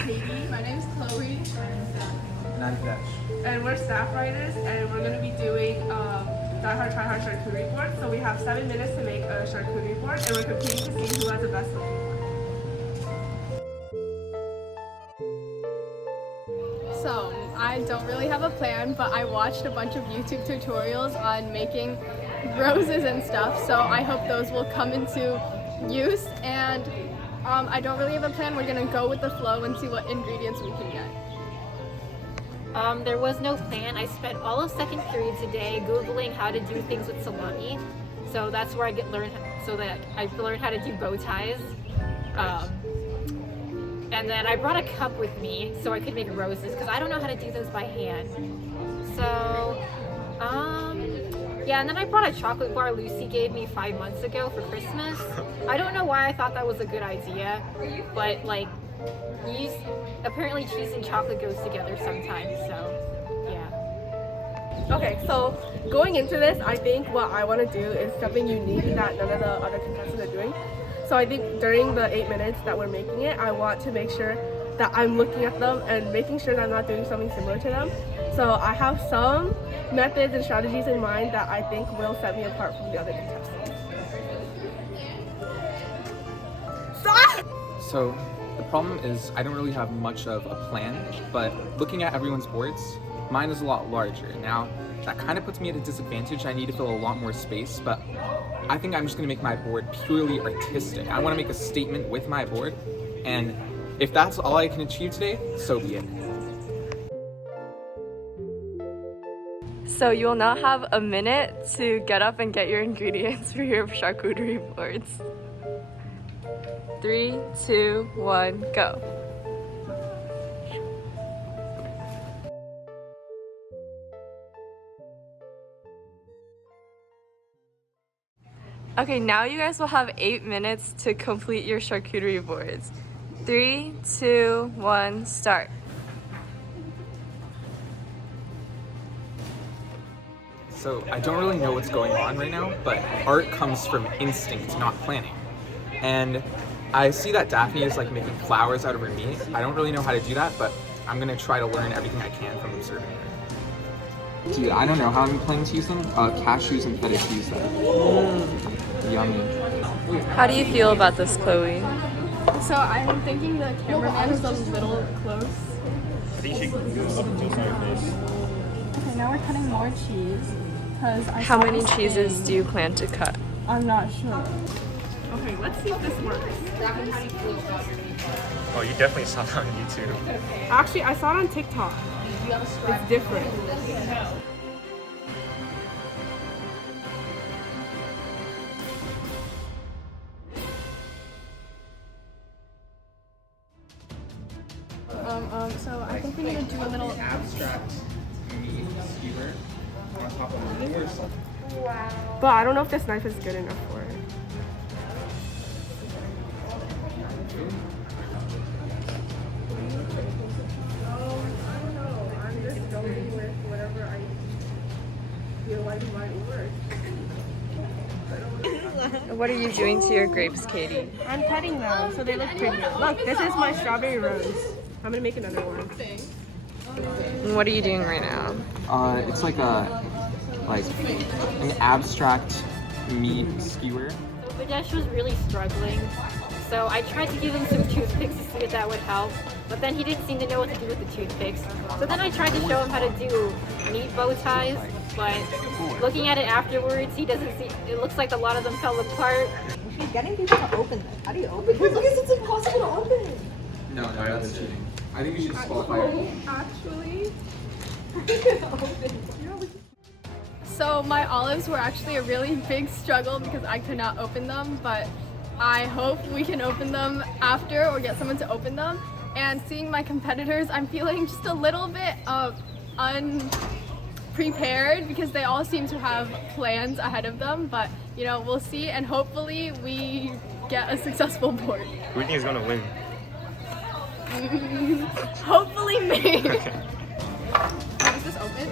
Katie. My name's Chloe. And I'm Dash. And we're staff writers, and we're going to be doing DieHard, TryHards charcuterie board. So we have 7 minutes to make a charcuterie board, and we're competing to see who has the best looking one. So, I don't really have a plan, but I watched a bunch of YouTube tutorials on making roses and stuff, so I hope those will come into use. And I don't really have a plan. We're gonna go with the flow and see what ingredients we can get. There was no plan. I spent all of second period today Googling how to do things with salami. So that's where I learned how to do bow ties. And then I brought a cup with me so I could make roses because I don't know how to do those by hand. So, yeah, and then I brought a chocolate bar Lucy gave me 5 months ago for Christmas. I don't know why I thought that was a good idea, but like, apparently cheese and chocolate goes together sometimes, so yeah. Okay, so going into this, I think what I want to do is something unique that none of the other contestants are doing. So I think during the 8 minutes that we're making it, I want to make sure that I'm looking at them and making sure that I'm not doing something similar to them. So I have some methods and strategies in mind that I think will set me apart from the other contestants. So the problem is I don't really have much of a plan, but looking at everyone's boards, mine is a lot larger. Now, that kind of puts me at a disadvantage. I need to fill a lot more space, but I think I'm just gonna make my board purely artistic. I wanna make a statement with my board, and if that's all I can achieve today, so be it. So you will now have a minute to get up and get your ingredients for your charcuterie boards. 3, 2, 1, go. Okay, now you guys will have 8 minutes to complete your charcuterie boards. 3, 2, 1, start. So I don't really know what's going on right now, but art comes from instinct, not planning. And I see that Daphne is like making flowers out of her meat. I don't really know how to do that, but I'm gonna try to learn everything I can from observing her. Dude, I don't know how I'm planning to use them. Cashews and feta cheese though. Yummy. How do you feel about this, Chloe? So I'm thinking the cameraman is a little close. I think you should go up to your face. Okay, now we're cutting more cheese. How many cheeses do you plan to cut? I'm not sure. Okay, let's see if this works. Oh, you definitely saw that on YouTube. Actually, I saw it on TikTok. It's different. So I think we need to do a little Abstract meat skewer on top of more stuff. But I don't know if this knife is good enough for it. I don't know. I'm just going with whatever I feel like might work. What are you doing to your grapes, Katie? I'm cutting them so they look pretty. Look, this is my strawberry rose. I'm gonna make another one. And what are you doing right now? It's like an abstract meat skewer. So Videsh was really struggling, so I tried to give him some toothpicks to see if that would help, but then he didn't seem to know what to do with the toothpicks. So then I tried to show him how to do meat bow ties, but looking at it afterwards, he doesn't see, it looks like a lot of them fell apart. She's getting people to open them. How do you open them? Because it's impossible to open. No, that's cheating. I think you should disqualify her. Actually, So my olives were actually a really big struggle because I could not open them, but I hope we can open them after or get someone to open them. And seeing my competitors, I'm feeling just a little bit unprepared because they all seem to have plans ahead of them, but you know, we'll see, and hopefully we get a successful board. Who do you think is gonna win? Hopefully me. Okay. Is this open?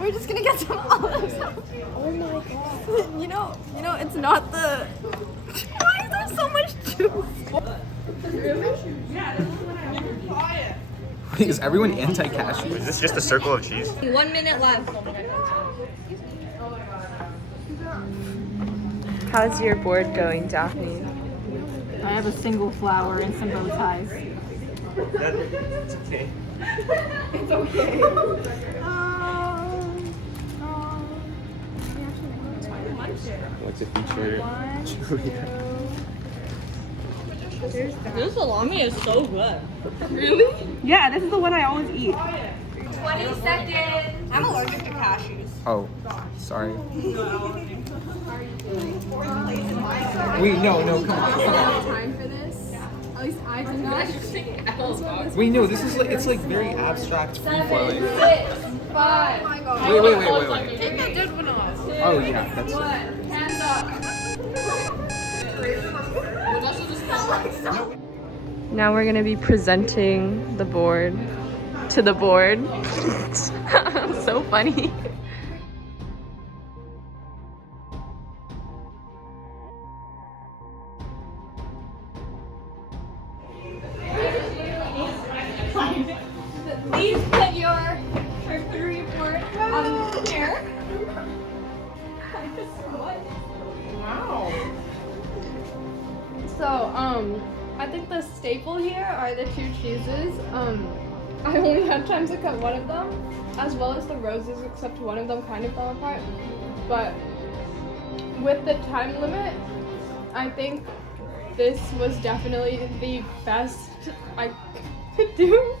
We're just gonna get some olives. Oh my god. You know, it's not the. Why is there so much juice? Wait, is everyone anti-cashew? Is this just a circle of cheese? 1 minute left. How's your board going, Daphne? I have a single flower and some bow ties. That's okay. What's a feature? This salami is so good. Yeah, this is the one I always eat. 20 seconds. I'm allergic to cashews. Oh, sorry. Wait, no, come on. Time for this? At least I did not. Wait, no, this is like, it's like very abstract free-flowing. 6, 5. Wait. Take that good one off. Oh yeah, that's it. Hands up. Now we're gonna be presenting the board to the board. So funny. Please put your charcuterie board on here. So, I think the staple here are the 2 cheeses. I only had time to cut one of them, as well as the roses, except one of them kind of fell apart. But with the time limit, I think this was definitely the best I could do.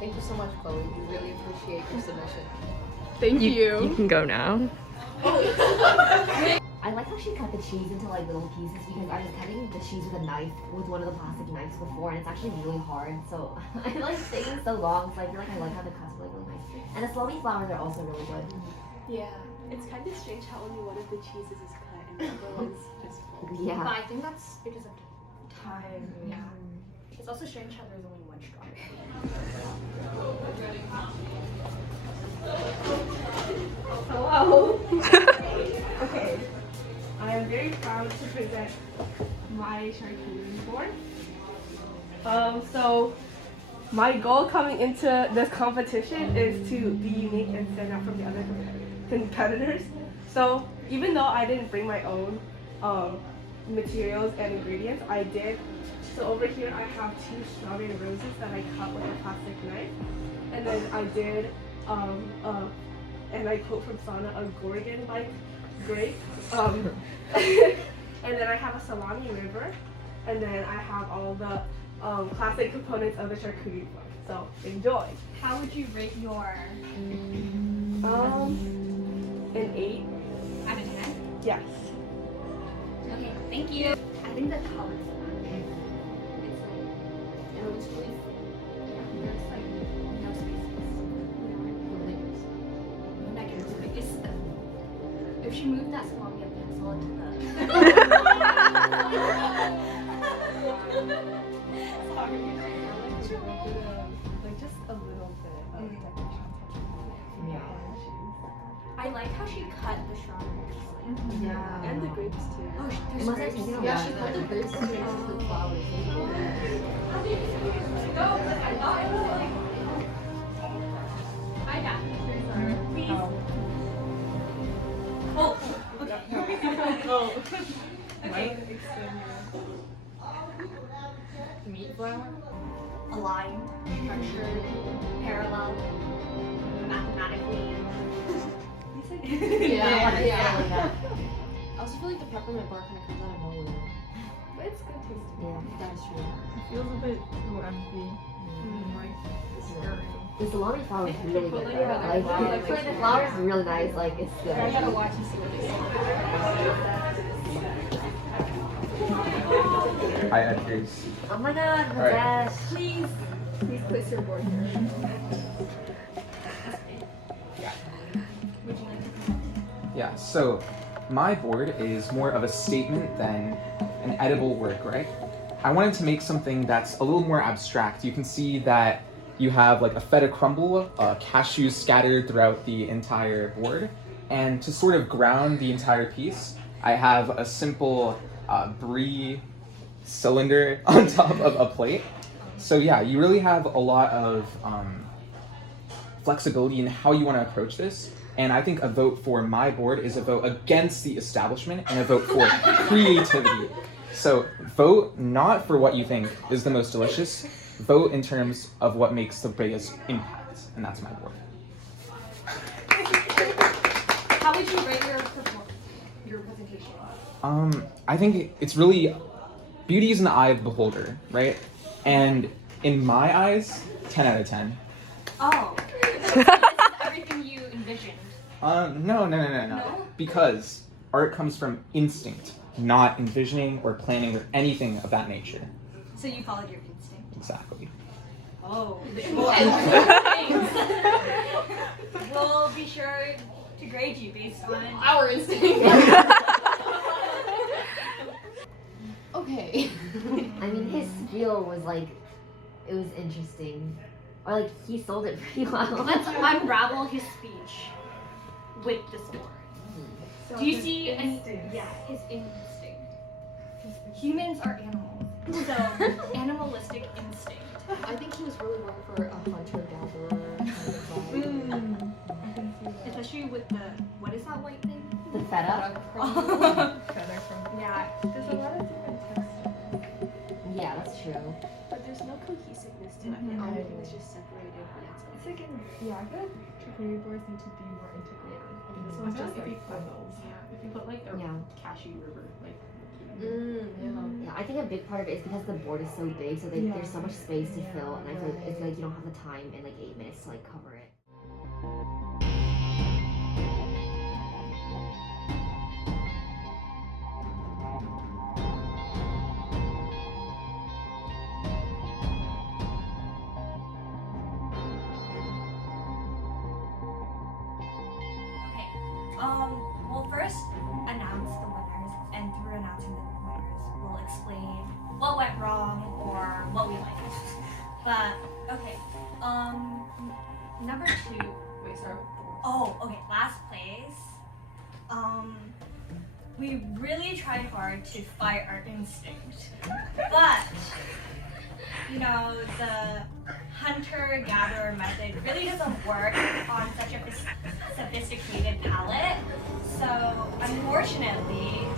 Thank you so much, Chloe. We really appreciate your submission. Thank you. You can go now. I like how she cut the cheese into like little pieces because I was cutting the cheese with a knife, with one of the plastic knives before, and it's actually really hard. So I like taking so long. So I feel like I like how the cuts are like really nice. And the salami flowers are also really good. Yeah, it's kind of strange how only one of the cheeses is cut and the other one's just full. Yeah. But I think that's because of time. Yeah. It's also strange how there's only one strawberry. Hello. Okay. I am very proud to present my charcuterie board. So my goal coming into this competition is to be unique and stand out from the other competitors. So even though I didn't bring my own materials and ingredients, I did. So over here I have 2 strawberry roses that I cut with a plastic knife, and then I did and I quote from Sana, a Gorgon-like grape. And then I have a salami river, and then I have all the classic components of the charcuterie board. So enjoy. How would you rate your An 8. Out of 10? Yes. Okay, thank you. I think the colors are nice. It's really there's like no spaces. If she moved that salami and pencil into Like just a little bit of decoration. Yeah. I like how she cut the strawberries. Yeah. And the grapes too. Oh, It there's must have grapes. taken a Yeah, while. she cut the grapes and the flowers. I got it. Please. Meat flour? Aligned, structured, parallel, mathematically. Yeah. I also feel like the peppermint bar kind of comes out of nowhere. But it's good tasting. Yeah. That's true. Feels a bit too empty. The salami flower is really good. Yeah, Like, like the flower is really nice. Like, it's good. I gotta watch and see what they say. Hi, Edgar's. Oh my god, All right. Rajesh. Please place your board here. Yeah, so my board is more of a statement than an edible work, right? I wanted to make something that's a little more abstract. You can see that you have like a feta crumble, cashews scattered throughout the entire board. And to sort of ground the entire piece, I have a simple brie cylinder on top of a plate. So yeah, you really have a lot of flexibility in how you want to approach this. And I think a vote for my board is a vote against the establishment and a vote for creativity. So vote not for what you think is the most delicious, vote in terms of what makes the biggest impact, and that's my board. How would you rate your presentation? I think it's really, beauty is in the eye of the beholder, right? And in my eyes, 10 out of 10. Oh. This is everything you envisioned. No. Because art comes from instinct, not envisioning or planning or anything of that nature. So you followed your instinct. Exactly. Oh. We'll be sure to grade you based on Our instinct. Okay. I mean, his spiel was like, it was interesting. Or like, he sold it pretty well. Let's unravel his speech with the sword. So Do you his see instinct. Yeah, his instinct. Humans are animals. So, animalistic instinct. I think he was really going for a hunter-gatherer kind of vibe. Especially with the, what is that white thing? The feta? Yeah. There's a lot of different textures, Yeah, that's true. but there's no cohesiveness to it. Everything is just separated. It's like I feel like charcuterie boards need to be more integrated. This one's just like puzzles. Yeah. If you put like a Yeah. cashew river, like. Yeah, I think a big part of it is because the board is so big, so there's so much space to fill, and I feel like it's like you don't have the time in like 8 minutes to like cover it. Okay. We'll first announce the winners, and through announcing the winners, we'll explain what went wrong or what we liked. But okay. Number 2. Wait, sorry. Oh, okay. Last place. We really tried hard to fight our instinct, but you know, the hunter-gatherer method really doesn't work on such a sophisticated palette. So unfortunately,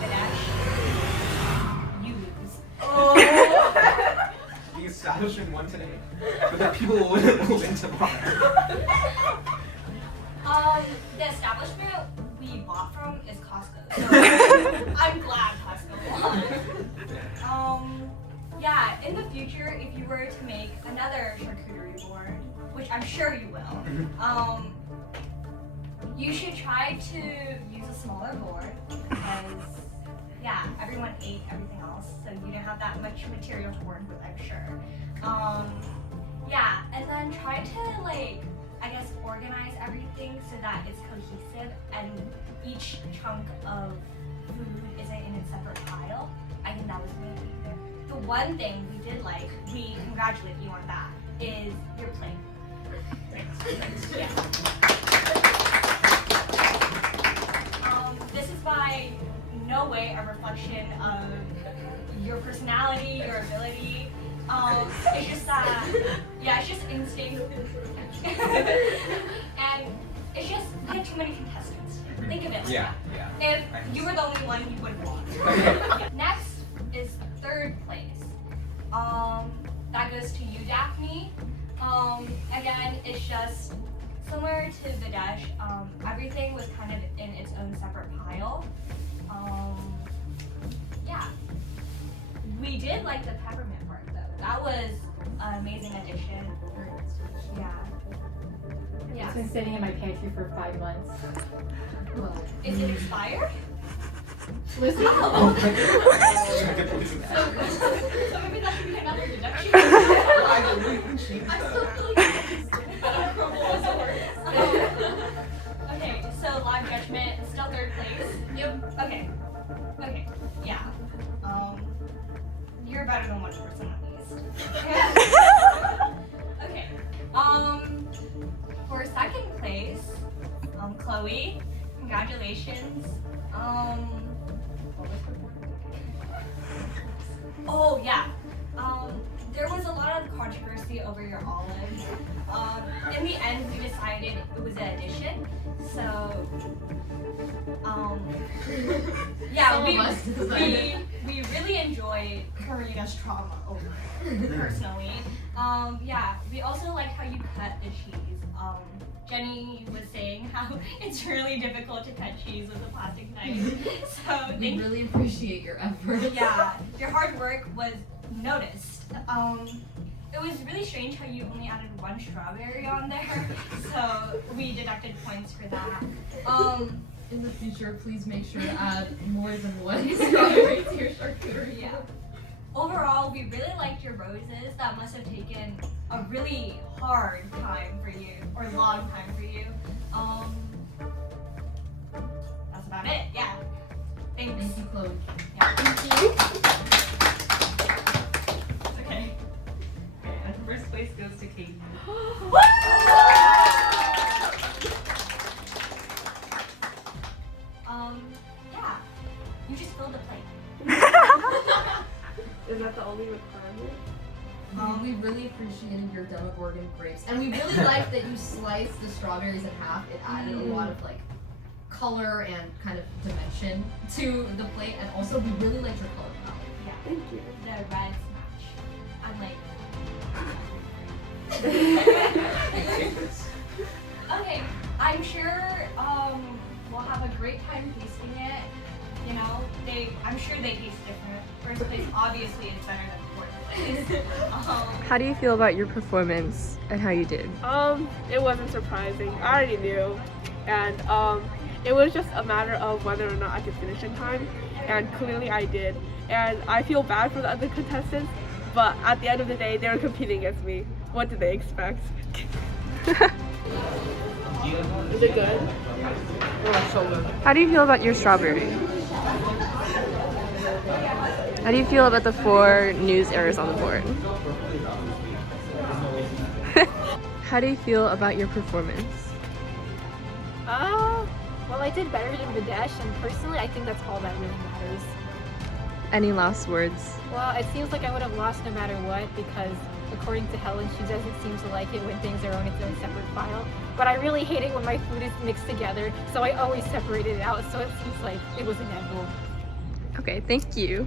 Ganesh, you lose. Oh. The establishment won today, but the people will win tomorrow. The establishment we bought from is Costco, so I'm glad Costco won. Yeah, in the future, if you were to make another charcuterie board, which I'm sure you will, you should try to use a smaller board because, yeah, everyone ate everything else, so you didn't have that much material to work with, I'm sure. Yeah, and then try to, like, I guess organize everything so that it's cohesive and each chunk of food isn't in its separate pile. I think that was maybe there. The one thing we did like, we congratulate you on that, is your plate. Yeah. This is by no way a reflection of your personality, your ability. It's just that, yeah, it's just instinct. And it's just, we had too many contestants. Think of it like Yeah. If you were the only one, you would have won. Yeah. Next is 3rd place. That goes to you, Daphne. Again, it's just similar to Videsh. Everything was kind of in its own separate pile. Yeah. We did like the peppermint part though. That was an amazing addition. Yeah. Yeah. It's been sitting in my pantry for 5 months. Is it expired? Listen. Oh. So maybe that should be another deduction. I'm still feeling Okay, so live judgment is still 3rd place. Yep. Okay. Yeah. better than one person at least. Okay. For second place, Chloe, congratulations. What was her board? Oh yeah. There was a lot of controversy over your olives. In the end, we decided it was an addition. So, yeah, we really enjoyed Karina's trauma over it, personally. Yeah, we also liked how you cut the cheese. Jenny was saying how it's really difficult to cut cheese with a plastic knife. So We really appreciate your effort. yeah, your hard work was noticed. It was really strange how you only added one strawberry on there, so we deducted points for that. In the future, please make sure to add more than one strawberry to your charcuterie. Yeah. Overall, we really liked your roses. That must have taken a really hard time for you, or long time for you. That's about it. Yeah. Thanks. Thank you, Chloe. Yeah. Thank you. It's okay. Okay, and first place goes to Katie. Yeah. You just filled the plate. Is that the only requirement? We really appreciated your Demogorgon grapes, and we really liked that you sliced the strawberries in half. It added a lot of like color and kind of dimension to the plate, and also we really liked your color palette. Yeah. Thank you. The reds match. I'm like. Okay, I'm sure we'll have a great time tasting it. You know, I'm sure they taste different. First place obviously is better than fourth place. How do you feel about your performance and how you did? It wasn't surprising. I already knew, and it was just a matter of whether or not I could finish in time, and clearly I did. And I feel bad for the other contestants, but at the end of the day, they were competing against me. What did they expect? Is it good? Oh, so good. How do you feel about your strawberry? How do you feel about the 4 news errors on the board? How do you feel about your performance? Well, I did better than Videsh, and personally, I think that's all that really matters. Any last words? Well, it seems like I would have lost no matter what, because according to Helen, she doesn't seem to like it when things are on its own separate file. But I really hate it when my food is mixed together, so I always separate it out, so it seems like it was inevitable. Okay, thank you.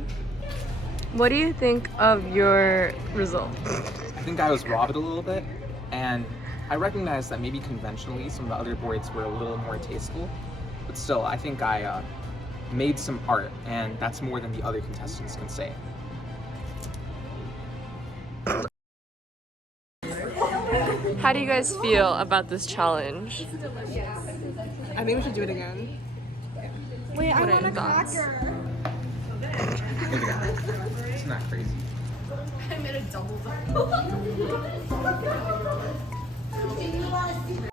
What do you think of your result? I think I was robbed a little bit, and I recognize that maybe conventionally some of the other boards were a little more tasteful, but still, I think I made some art, and that's more than the other contestants can say. How do you guys feel about this challenge? I think we should do it again. Wait, What are your thoughts? Isn't that crazy? I made a double. Do you want to see